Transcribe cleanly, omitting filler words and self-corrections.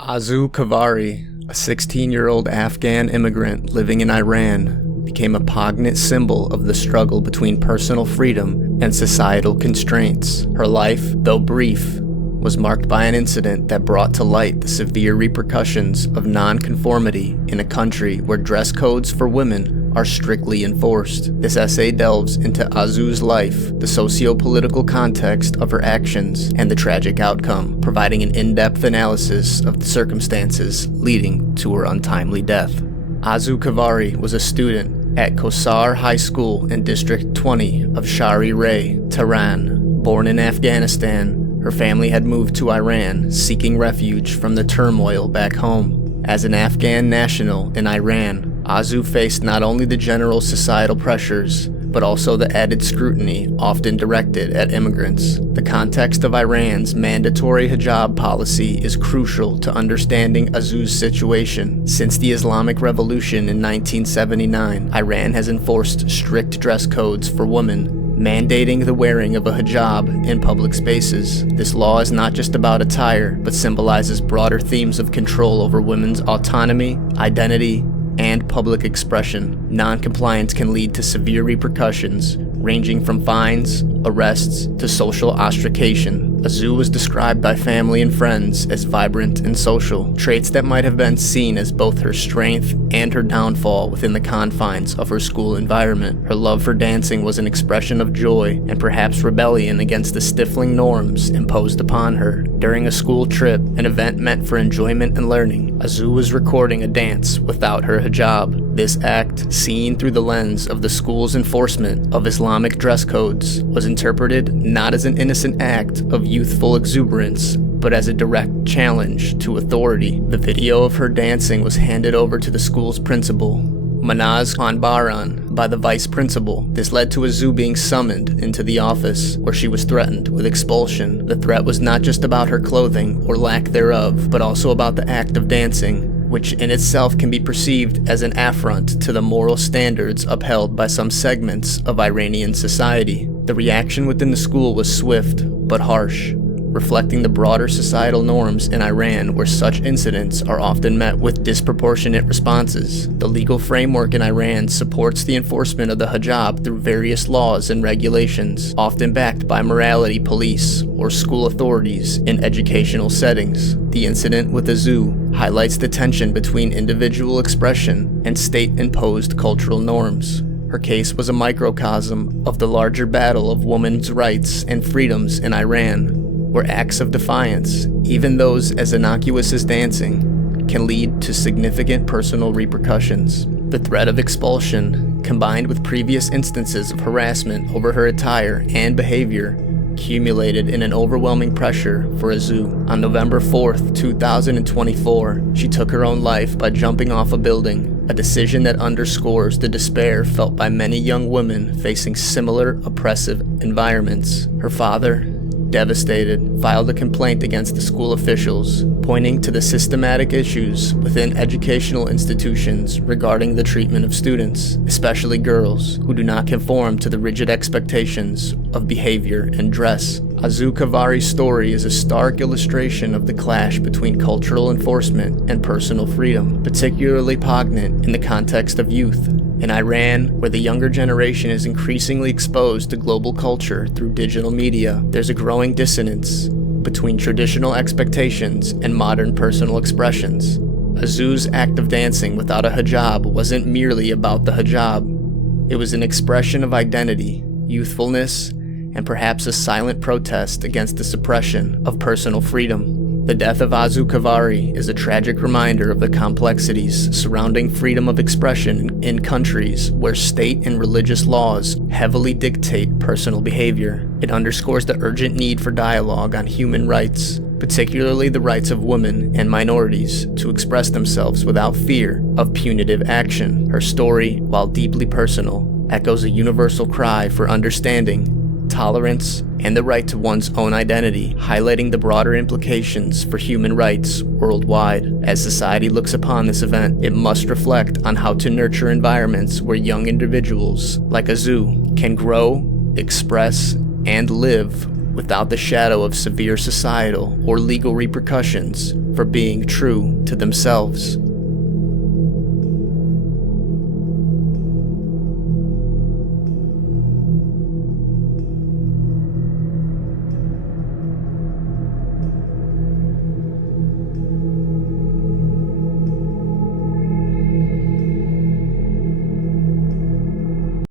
Arezoo Khavari, a 16-year-old Afghan immigrant living in Iran, became a poignant symbol of the struggle between personal freedom and societal constraints. Her life, though brief, was marked by an incident that brought to light the severe repercussions of nonconformity in a country where dress codes for women are strictly enforced. This essay delves into Arezoo's life, the socio-political context of her actions, and the tragic outcome, providing an in-depth analysis of the circumstances leading to her untimely death. Arezoo Khavari was a student at Kosar High School in District 20 of Shahr-e Rey, Tehran. Born in Afghanistan, her family had moved to Iran, seeking refuge from the turmoil back home. As an Afghan national in Iran, Arezoo faced not only the general societal pressures, but also the added scrutiny often directed at immigrants. The context of Iran's mandatory hijab policy is crucial to understanding Arezoo's situation. Since the Islamic Revolution in 1979, Iran has enforced strict dress codes for women, mandating the wearing of a hijab in public spaces. This law is not just about attire, but symbolizes broader themes of control over women's autonomy, identity, and public expression. Non-compliance can lead to severe repercussions, ranging from fines, arrests, to social ostracism. Arezoo was described by family and friends as vibrant and social, traits that might have been seen as both her strength and her downfall within the confines of her school environment. Her love for dancing was an expression of joy and perhaps rebellion against the stifling norms imposed upon her. During a school trip, an event meant for enjoyment and learning, Arezoo was recording a dance without her hijab. This act, seen through the lens of the school's enforcement of Islamic dress codes, was interpreted not as an innocent act of youthful exuberance, but as a direct challenge to authority. The video of her dancing was handed over to the school's principal, Mahnaz Qanbarian, by the vice principal. This led to Arezoo being summoned into the office, where she was threatened with expulsion. The threat was not just about her clothing or lack thereof, but also about the act of dancing, which in itself can be perceived as an affront to the moral standards upheld by some segments of Iranian society. The reaction within the school was swift but harsh, reflecting the broader societal norms in Iran, where such incidents are often met with disproportionate responses. The legal framework in Iran supports the enforcement of the hijab through various laws and regulations, often backed by morality police or school authorities in educational settings. The incident with Arezoo highlights the tension between individual expression and state-imposed cultural norms. Her case was a microcosm of the larger battle of women's rights and freedoms in Iran, where acts of defiance, even those as innocuous as dancing, can lead to significant personal repercussions. The threat of expulsion, combined with previous instances of harassment over her attire and behavior, accumulated in an overwhelming pressure for Arezoo. On November 4th, 2024, she took her own life by jumping off a building, a decision that underscores the despair felt by many young women facing similar oppressive environments. Her father, devastated, filed a complaint against the school officials, pointing to the systematic issues within educational institutions regarding the treatment of students, especially girls, who do not conform to the rigid expectations of behavior and dress. Arezoo Khavari's story is a stark illustration of the clash between cultural enforcement and personal freedom, particularly poignant in the context of youth. In Iran, where the younger generation is increasingly exposed to global culture through digital media, there's a growing dissonance between traditional expectations and modern personal expressions. Arezoo's act of dancing without a hijab wasn't merely about the hijab. It was an expression of identity, youthfulness, and perhaps a silent protest against the suppression of personal freedom. The death of Arezoo Khavari is a tragic reminder of the complexities surrounding freedom of expression in countries where state and religious laws heavily dictate personal behavior. It underscores the urgent need for dialogue on human rights, particularly the rights of women and minorities to express themselves without fear of punitive action. Her story, while deeply personal, echoes a universal cry for understanding, tolerance, and the right to one's own identity, highlighting the broader implications for human rights worldwide. As society looks upon this event, it must reflect on how to nurture environments where young individuals like Arezoo can grow, express, and live without the shadow of severe societal or legal repercussions for being true to themselves.